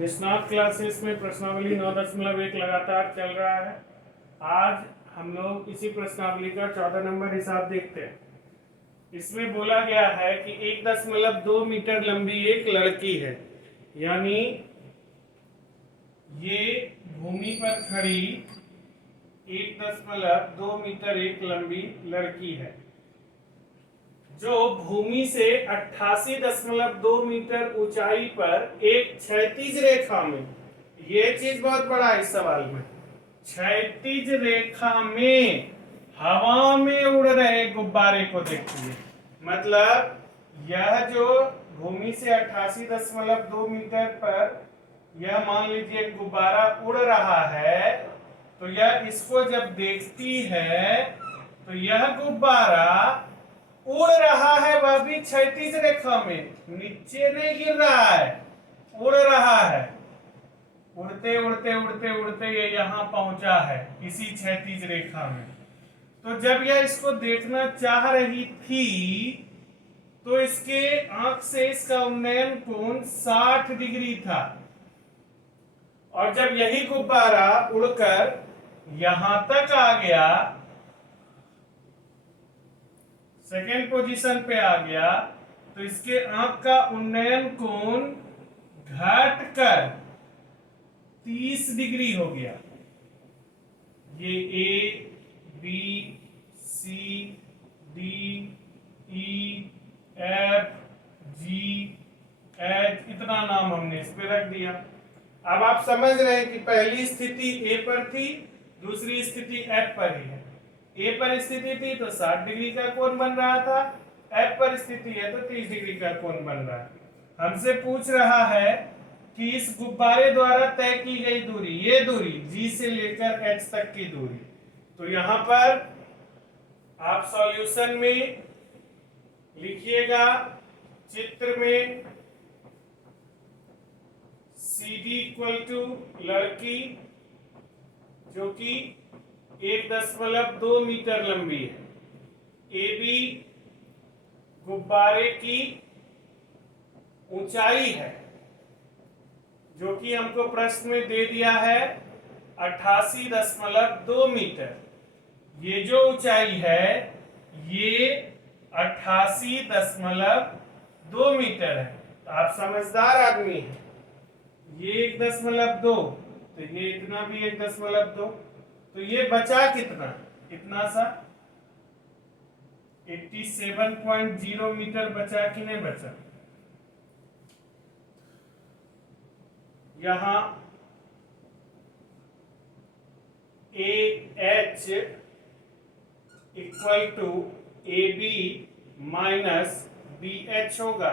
निष्णात क्लासेस में प्रश्नावली 9.1 लगातार चल रहा है। आज हम लोग इसी प्रश्नावली का 14 नंबर हिसाब देखते हैं। इसमें बोला गया है कि 1.2 मीटर लंबी एक लड़की है, यानी ये भूमि पर खड़ी 1.2 मीटर एक लंबी लड़की है, जो भूमि से 88.2 मीटर ऊंचाई पर एक क्षैतिज रेखा में, ये चीज बहुत बड़ा है इस सवाल में, क्षैतिज रेखा में हवा में उड़ रहे गुब्बारे को देखिए। मतलब यह जो भूमि से 88.2 मीटर पर यह मान लीजिए गुब्बारा उड़ रहा है, तो यह इसको जब देखती है तो यह गुब्बारा उड़ रहा है, वह भी क्षैतिज रेखा में, नीचे नहीं गिर रहा है, उड़ रहा है। उड़ते उड़ते उड़ते उड़ते ये यहाँ पहुंचा है इसी क्षैतिज रेखा में। तो जब यह इसको देखना चाह रही थी तो इसके आंख से इसका उन्नयन कोण 60 डिग्री था, और जब यही गुब्बारा उड़कर यहां तक आ गया, सेकेंड पोजीशन पे आ गया, तो इसके आंख का उन्नयन कोण घटकर 30 डिग्री हो गया। ये A B C D E F G H इतना नाम हमने इस पे रख दिया। अब आप समझ रहे हैं कि पहली स्थिति ए पर थी, दूसरी स्थिति एफ पर ही है। ए पर स्थिति थी तो 60 डिग्री का कोण बन रहा था, एफ पर स्थिति है तो 30 डिग्री का कोण बन रहा है। हमसे पूछ रहा है कि इस गुब्बारे द्वारा तय की गई दूरी, ये दूरी जी से लेकर एच तक की दूरी, तो यहां पर आप सॉल्यूशन में लिखिएगा, चित्र में CD इक्वल टू लड़की जो कि 1.2 मीटर लंबी है, AB गुब्बारे की ऊंचाई है जो कि हमको प्रश्न में दे दिया है 88.2 मीटर। ये जो ऊंचाई है ये 88.2 मीटर है। तो आप समझदार आदमी हैं। ये 1.2, तो ये इतना भी 1.2, तो ये बचा कितना, इतना सा 87.0 मीटर बचा कि नहीं बचा। यहां A H equal to A B minus B H होगा,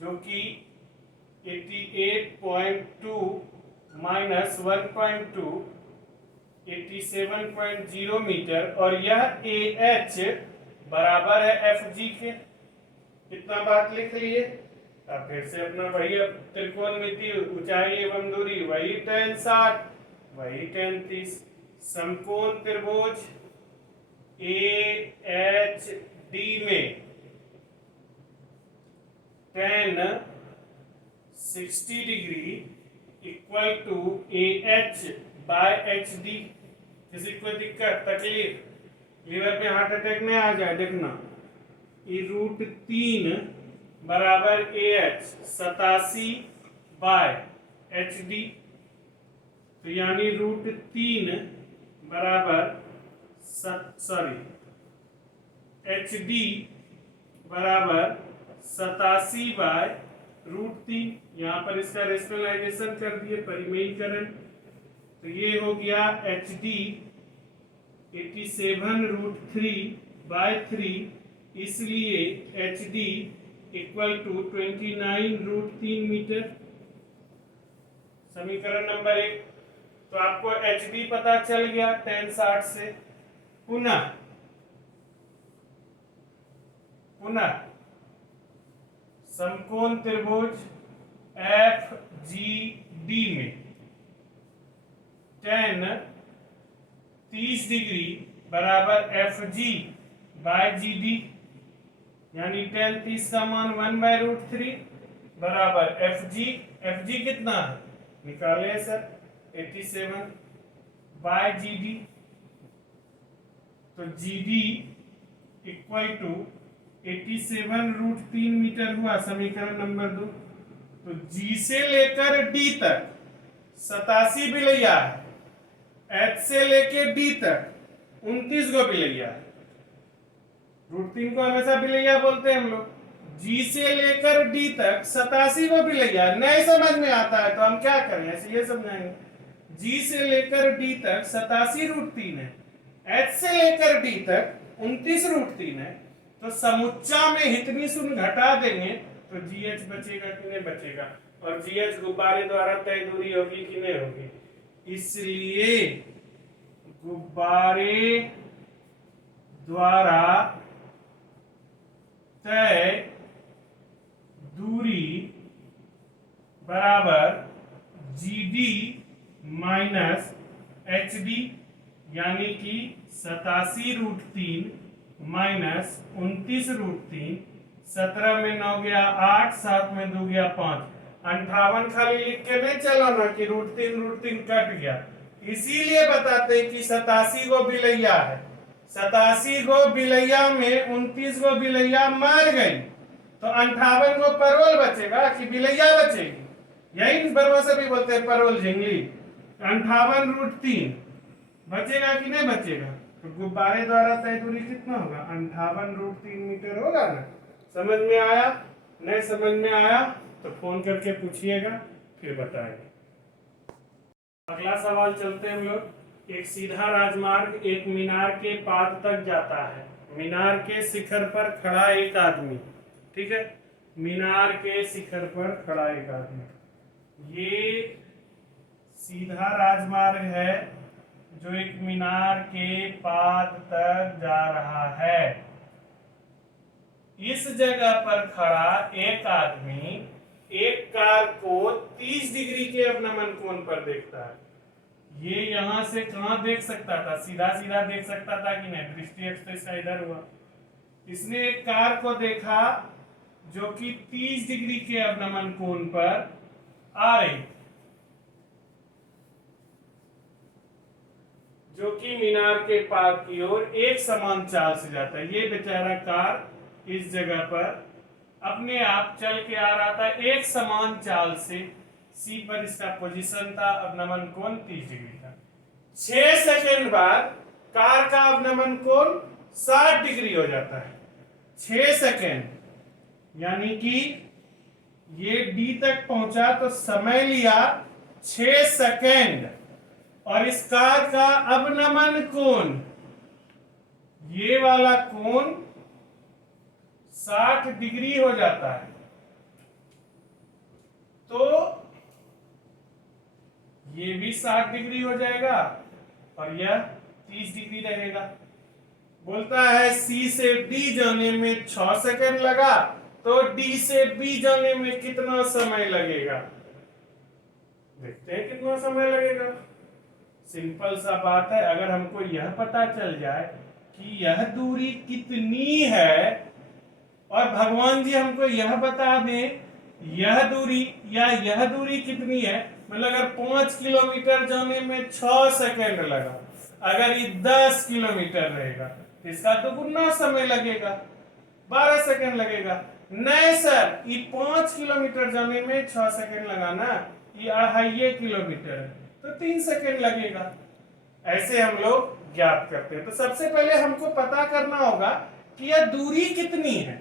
जो कि 88.2 माइनस 1.2 87.0 मीटर, और यह ए एच बराबर है एफ जी के। इतना बात लिख लिए। अब फिर से अपना वही त्रिकोणमिति ऊंचाई एवं दूरी, वही tan 60 वही tan 30, समकोण त्रिभुज ए एच डी में tan 60 degree equal to A H by H D. किसी को दिक्कत तकलीफ, लीवर पे हार्ट अटैक नहीं आ जाए, देखना ये √3 बराबर A H 87 bye H D, तो यानी √3 बराबर एच डी बराबर 87 बाय √3। यहाँ पर इसका रेशनलाइजेशन कर दिए, परिमेयीकरण, तो ये हो गया एच डी 87√3 बाय 3, इसलिए H D equal to 29√3 metre. समीकरण नंबर 1। तो आपको एच डी पता चल गया tan 60 से। पुनः समकोण त्रिभुज एफ जी डी में tan 30 डिग्री बराबर F G by G D, यानी tan 30 का मान 1/√3 बराबर एफ जी कितना है निकाले सर 87 बाय GD, तो GD इक्वल टू 87√3 मीटर हुआ, समीकरण नंबर 2। तो G से लेकर D तक 87 बिलैया है, H से लेके D तक 29 गो बिलैया है। √3 को हमेशा बिलैया बोलते हैं हम लोग। G से लेकर D तक 87 गो बिलैया, नहीं समझ में आता है तो हम क्या करें, ऐसे ये समझाएंगे। G से लेकर D तक 87√3 है, H से लेकर D तक 29√3 है, तो समुच्चा में इतनी शून्य घटा देंगे तो GH बचेगा कि नहीं बचेगा, और GH गुब्बारे द्वारा तय दूरी होगी कि नहीं होगी। इसलिए गुब्बारे द्वारा तय दूरी बराबर GD माइनस HD, यानी कि 87√3 माइनस 29√3, 17 में 9 गया 8, 7 में 2 गया 5, 58 खाली लिख के नहीं चलो ना कि √3 कट गया। इसीलिए बताते हैं कि 87 गो बिलैया है, 87 गो बिलैया में 29 गो बिलैया मर गई, तो 58 गो परवल बचेगा कि बिलैया बचेगी। यही बरवा से भी बोलते हैं परवल झिंगली। 58√3 बचेगा कि नहीं बचेगा, तो गुब्बारे द्वारा तय दूरी कितना होगा, 58√3 मीटर होगा ना। समझ में आया, नहीं समझ में आया तो फोन करके पूछिएगा, फिर बताएंगे। अगला सवाल चलते हैं हम लोग। एक सीधा राजमार्ग एक मीनार के पाद तक जाता है। मीनार के शिखर पर खड़ा एक आदमी, ठीक है, मीनार के शिखर पर खड़ा एक आदमी। ये सीधा राजमार्ग है जो एक मीनार के पाद तक जा रहा है। इस जगह पर खड़ा एक आदमी एक कार को 30 डिग्री के अवनमन कोण पर देखता है। ये यहां से कहां देख सकता था, सीधा सीधा देख सकता था कि नहीं, दृष्टि अक्ष तो इसका इधर हुआ। इसने एक कार को देखा जो कि 30 डिग्री के अवनमन कोण पर आ रही, जो कि मीनार के पाद की ओर एक समान चाल से जाता है। ये बेचारा कार इस जगह पर अपने आप चल के आ रहा था एक समान चाल से। सी पर इसका पोजीशन था, अवनमन कोण 30 डिग्री था। 6 सेकंड बाद कार का अवनमन कोण 60 डिग्री हो जाता है। 6 सेकंड, यानी कि ये डी तक पहुंचा तो समय लिया 6 सेकंड, और इस कार का अवनमन कोण, ये वाला कोण 60 डिग्री हो जाता है। तो ये भी 60 डिग्री हो जाएगा और यह 30 डिग्री रहेगा। बोलता है सी से डी जाने में 6 सेकंड लगा, तो डी से बी जाने में कितना समय लगेगा, देखते हैं कितना समय लगेगा। सिंपल सा बात है, अगर हमको यह पता चल जाए कि यह दूरी कितनी है और भगवान जी हमको यह बता दें यह दूरी या यह दूरी कितनी है, मतलब अगर 5 किलोमीटर जाने में 6 सेकंड लगा, अगर ये 10 किलोमीटर रहेगा तो इसका दुगुना समय लगेगा, 12 सेकंड लगेगा। नहीं सर, ये 5 किलोमीटर जाने में 6 सेकंड लगा ना, ये 2.5 किलोमीटर है तो 3 सेकंड लगेगा। ऐसे हम लोग ज्ञात करते हैं। तो सबसे पहले हमको पता करना होगा कि यह दूरी कितनी है,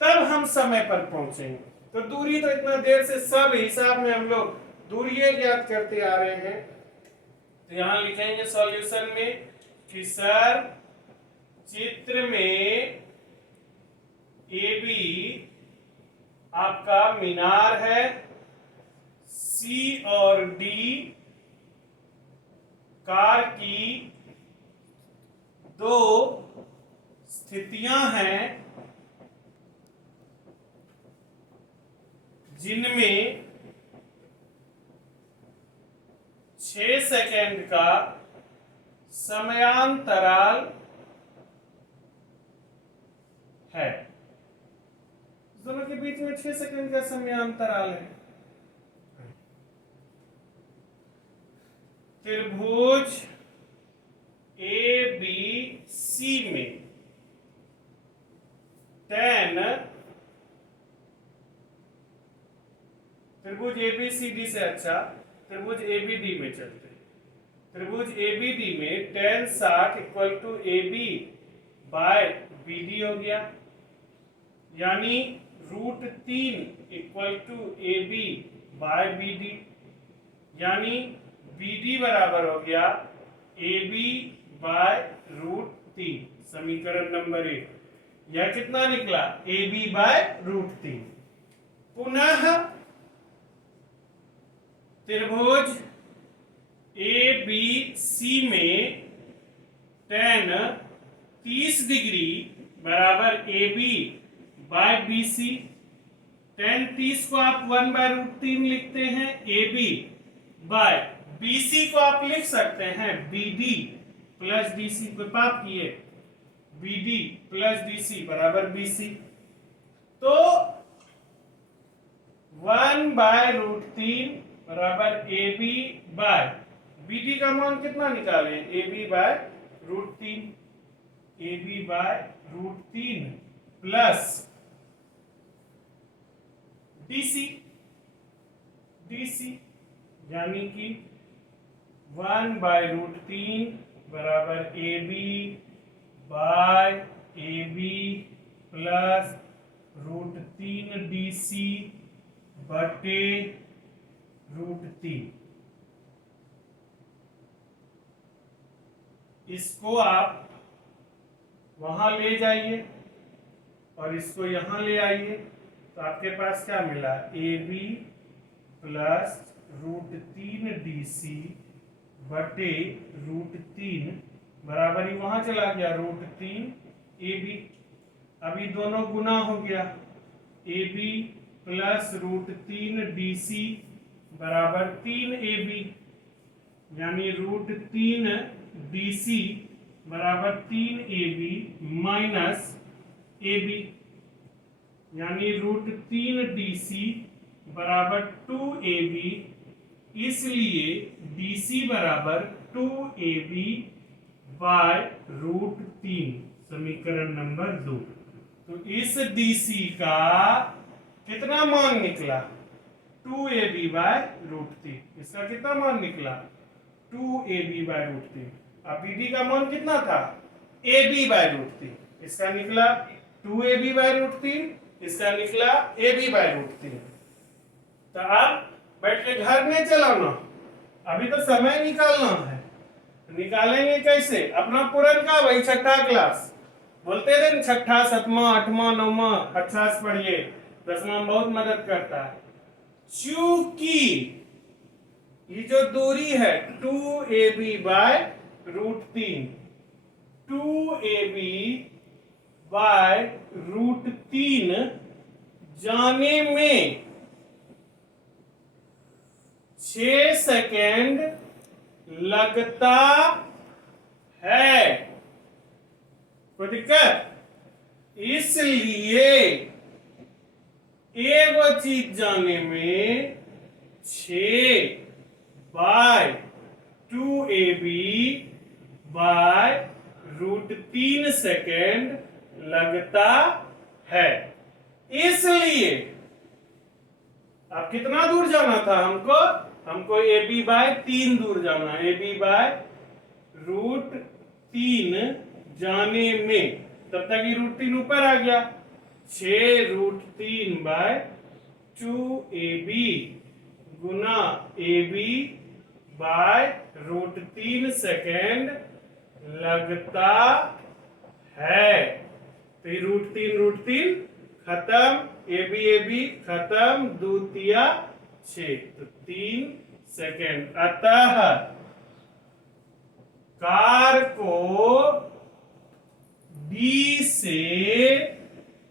तब हम समय पर पहुंचेंगे। तो दूरी तो इतना देर से सब हिसाब में हम लोग दूरी ज्ञात करते आ रहे हैं। तो यहां लिखेंगे सॉल्यूशन में कि सर चित्र में ए बी आपका मीनार है, सी और डी कार की दो स्थितियां हैं जिनमें 6 सेकंड का समयांतराल है। दोनों के बीच में 6 सेकंड का समयांतराल है। त्रिभुज ए बी सी में tan त्रिभुज एबीसीडी से अच्छा त्रिभुज एबीडी में चलते हैं। त्रिभुज एबीडी में tan 60 equal to A B by B D हो गया, यानी √3 equal to A B by B D, यानी बी डी बराबर हो गया ए बी बाय √3। समीकरण नंबर 1 यह कितना निकला? A B by √3। पुनः त्रिभुज ए बी सी में tan 30 डिग्री बराबर A B by B C. tan 30 को आप 1/√3 लिखते हैं, A B by B C को आप लिख सकते हैं B D plus D C को पाप किए, B D plus D C बराबर बी सी। तो 1/√3 बराबर A B by B D का मान कितना निकाले? A B by √3, A B by √3 plus DC, DC यानी कि 1/√3 बराबर A B by A B plus √3 D C बटे √3। इसको आप वहां ले जाइए और इसको यहां ले आइए, तो आपके पास क्या मिला? A B plus √3 D C बटे √3 बराबर ही वहां चला गया √3 ए बी। अभी दोनों गुना हो गया, A B plus √3 D C बराबर 3 ए बी, यानी √3 डी सी बराबर 3 A B minus A B, यानी √3 डी सी बराबर 2 ए बी, इसलिए डी सी बराबर 2 ए बी बाय √3। समीकरण नंबर 2। तो इस डी सी का कितना मान निकला? 2 ए बी बाय √3। इसका कितना मान निकला? 2 ए बी बाय √3। अब बी डी का मान कितना था? A B by √3। इसका निकला 2 ए बी बाय √3, इसका निकला ए बी बाय √3। तो अब बैठ के घर में चलाना, अभी तो समय निकालना है। निकालेंगे कैसे? अपना पुरनका वही छठा क्लास बोलते थे न, छठा 7वां 8वां 9वां अच्छा से पढ़िए, 10वां में बहुत मदद करता है। चूंकि ये जो दूरी है 2 A B by √3, 2 A B by √3 जाने में 6 सेकेंड लगता है। कोई दिक्कत? इसलिए एक चीज जाने में 6/2 ए बी बाय √3 सेकेंड लगता है। इसलिए अब कितना दूर जाना था हमको? हमको ए बी बाय 3 दूर जाना है। ए बी बाय √3 जाने में, तब तक ये √3 ऊपर आ गया, 6√3 बाय 2 ए बी गुना ए बी बाय √3 सेकेंड लगता है। तो ये √3 खत्म, ए बी खत्म, 2 तिया 6, तो 3 सेकेंड। अतः कार को डी से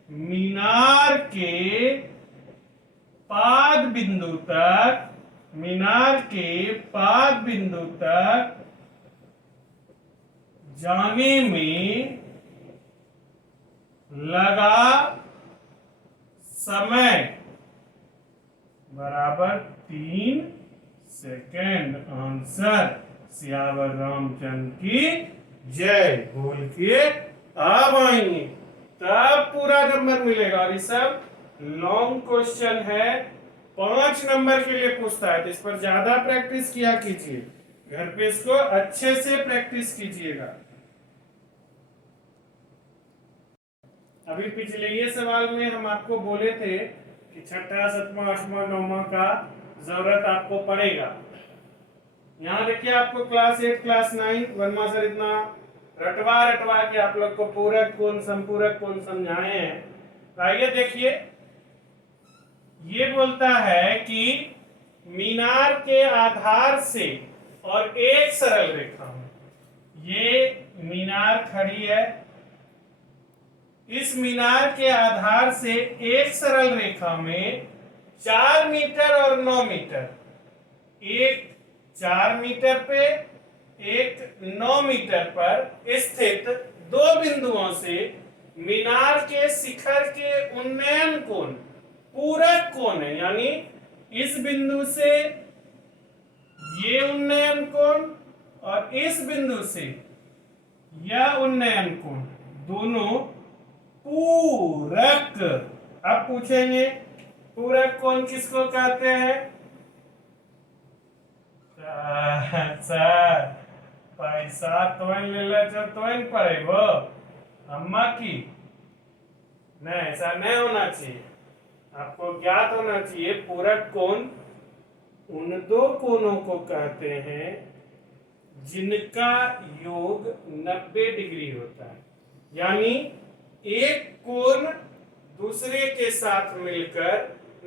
मीनार के पाद बिंदु तक, मीनार के पाद बिंदु तक जाने में लगा समय बराबर 3 सेकेंड। आंसर सियावर रामचंद्र की जय बोल के अब आएंगे तब पूरा नंबर मिलेगा। और ये सब लॉन्ग क्वेश्चन है, 5 नंबर के लिए पूछता है, तो इस पर ज्यादा प्रैक्टिस किया कीजिए, घर पे इसको अच्छे से प्रैक्टिस कीजिएगा। अभी पिछले ये सवाल में हम आपको बोले थे कि छठा, सातवां, आठवां, नौवां का जरूरत आपको पड़ेगा। यहाँ देखिए आपको क्लास 8, क्लास 9 वर्मा सर इतना रटवा के आप लोग को पूरक कोण, संपूरक कोण समझाए हैं। तो आइए देखिए, ये बोलता है कि मीनार के आधार से और एक सरल रेखा में, ये मीनार खड़ी है, इस मीनार के आधार से एक सरल रेखा में 4 मीटर और 9 मीटर, एक 4 मीटर पे एक 9 मीटर पर स्थित दो बिंदुओं से मीनार के शिखर के उन्नयन कोण पूरक कोण है। यानी इस बिंदु से ये उन्नयन कोण और इस बिंदु से यह उन्नयन कोण दोनों पूरक। अब पूछेंगे पूरक कोण किसको कहते हैं? सर पैसा तोन ले तोन पड़े वो अम्मा की नहीं, ऐसा नहीं होना चाहिए। आपको ज्ञात होना चाहिए पूरक कोण उन दो कोणों को कहते हैं जिनका योग 90 डिग्री होता है। यानी एक कोण दूसरे के साथ मिलकर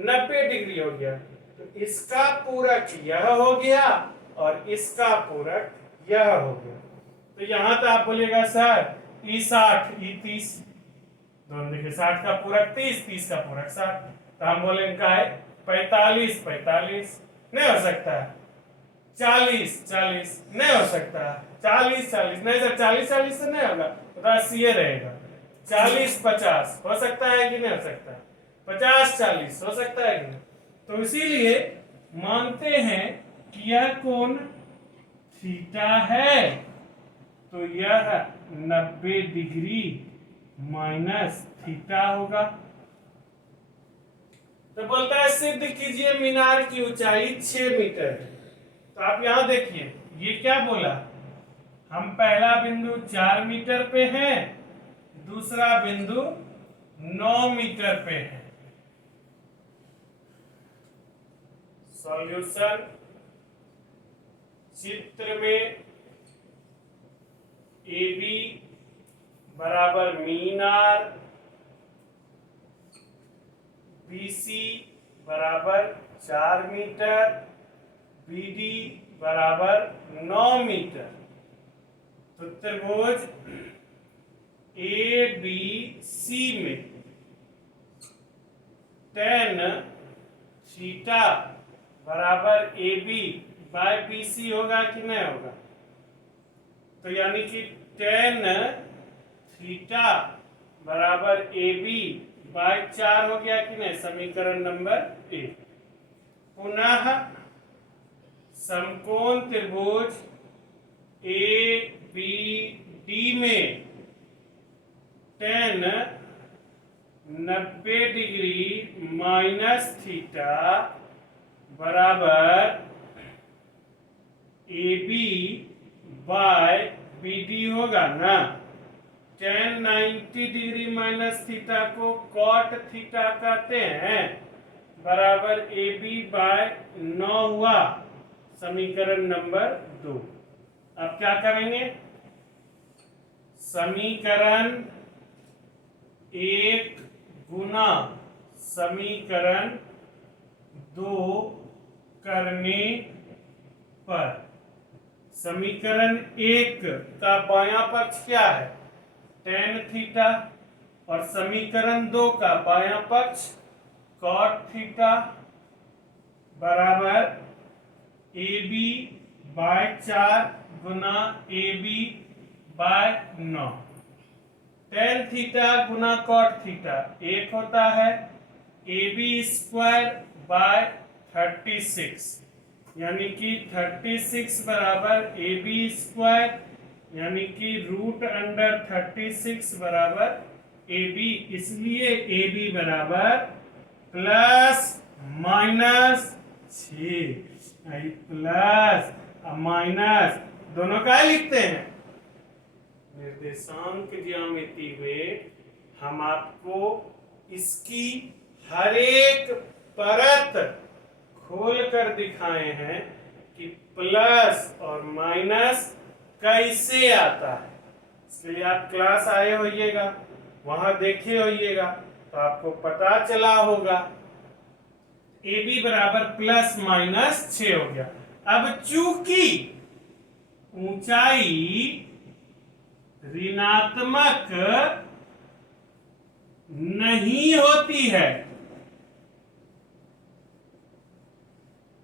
90 डिग्री हो गया, तो इसका पूरक यह हो गया और इसका पूरक यह हो गया। तो यहां तो आप बोलेगा सर ई 60 ई 30, दोनों देखिए 60 का पूरक 30, 30 का पूरक 60, तो हम बोलेंगे का है 45 45 नहीं हो सकता, 40 40 नहीं हो सकता, 40 40 नहीं सर, 40 40 से नहीं होगा, तो 80 रहेगा। 40 50 हो सकता है कि नहीं हो सकता, 50 40 हो सकता है कि नहीं। तो इसीलिए मानते हैं कि यह कोण थीटा है, तो यह 90 डिग्री माइनस थीटा होगा। तो बोलता है सिद्ध कीजिए मीनार की ऊंचाई 6 मीटर है। तो आप यहां देखिए ये क्या बोला, हम पहला बिंदु 4 मीटर पे हैं, दूसरा बिंदु 9 मीटर पे है। सॉल्यूशन, चित्र में AB बराबर मीनार, BC बराबर 4 मीटर, BD बराबर 9 मीटर। तो त्रिभुज ABC में tan थीटा बराबर AB बाय BC होगा कि नहीं होगा? तो यानी कि tan थीटा बराबर AB बाय 4 हो गया कि नहीं, समीकरण नंबर 1। पुनः समकोण त्रिभुज ABD में tan 90 डिग्री माइनस थीटा बराबर AB बाय BD होगा ना। tan 90 डिग्री माइनस थीटा को कॉट थीटा कहते हैं, बराबर AB बाय 9 हुआ, समीकरण नंबर 2। अब क्या करेंगे, समीकरण 1 गुना समीकरण 2 करने पर समीकरण 1 का बायां पक्ष क्या है, tan थीटा, और समीकरण 2 का बायां पक्ष cot थीटा बराबर AB बाय 4 गुना AB बाय 9। tan थीटा गुना cot थीटा 1 होता है, AB स्क्वायर बाय 36 यानी कि 36 बराबर ए बी स्क्वायर, यानी कि √36 बराबर ए बी। इसलिए ए बी बराबर प्लस माइनस 6, प्लस माइनस दोनों का लिखते हैं। निर्देशांक ज्यामिति में हम आपको इसकी हर एक परत खोल कर दिखाए हैं कि प्लस और माइनस कैसे आता है। इसके लिए आप क्लास आए होइएगा, वहां देखे होइएगा, तो आपको पता चला होगा। ए बी बराबर प्लस माइनस 6 हो गया। अब चूंकि ऊंचाई ऋणात्मक नहीं होती है,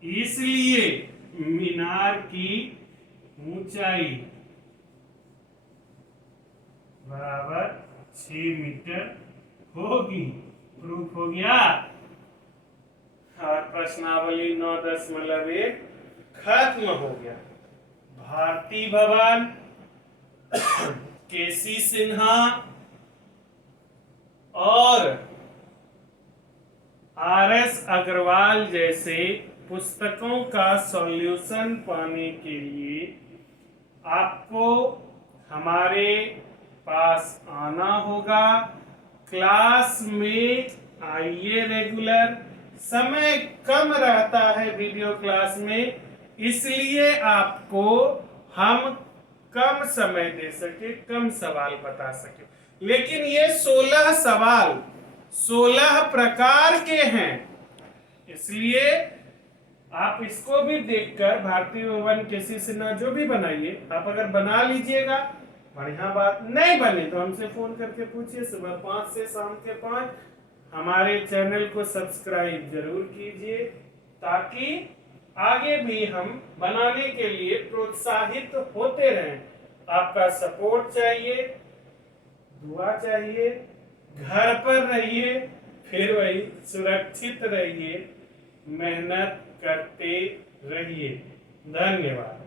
इसलिए मीनार की ऊंचाई बराबर 6 मीटर होगी। प्रूफ हो गया। और प्रश्नावली 9.1 खत्म हो गया। भारती भवन, केसी सिन्हा और आर.एस. अग्रवाल जैसे पुस्तकों का सॉल्यूशन पाने के लिए आपको हमारे पास आना होगा। क्लास में आइए रेगुलर। समय कम रहता है वीडियो क्लास में, इसलिए आपको हम कम समय दे सके, कम सवाल बता सके। लेकिन ये 16 सवाल 16 प्रकार के हैं, इसलिए आप इसको भी देखकर भारतीय भवन, केसी सिन्हा जो भी बनाइए, आप अगर बना लीजिएगा बढ़िया बात, नहीं बने तो हमसे फोन करके पूछिए। सुबह 5 से शाम के 5 हमारे चैनल को सब्सक्राइब जरूर कीजिए, ताकि आगे भी हम बनाने के लिए प्रोत्साहित होते रहें। आपका सपोर्ट चाहिए, दुआ चाहिए। घर पर रहिए, फिर वही सुरक्षित रहिए, मेहनत करते रहिए। धन्यवाद।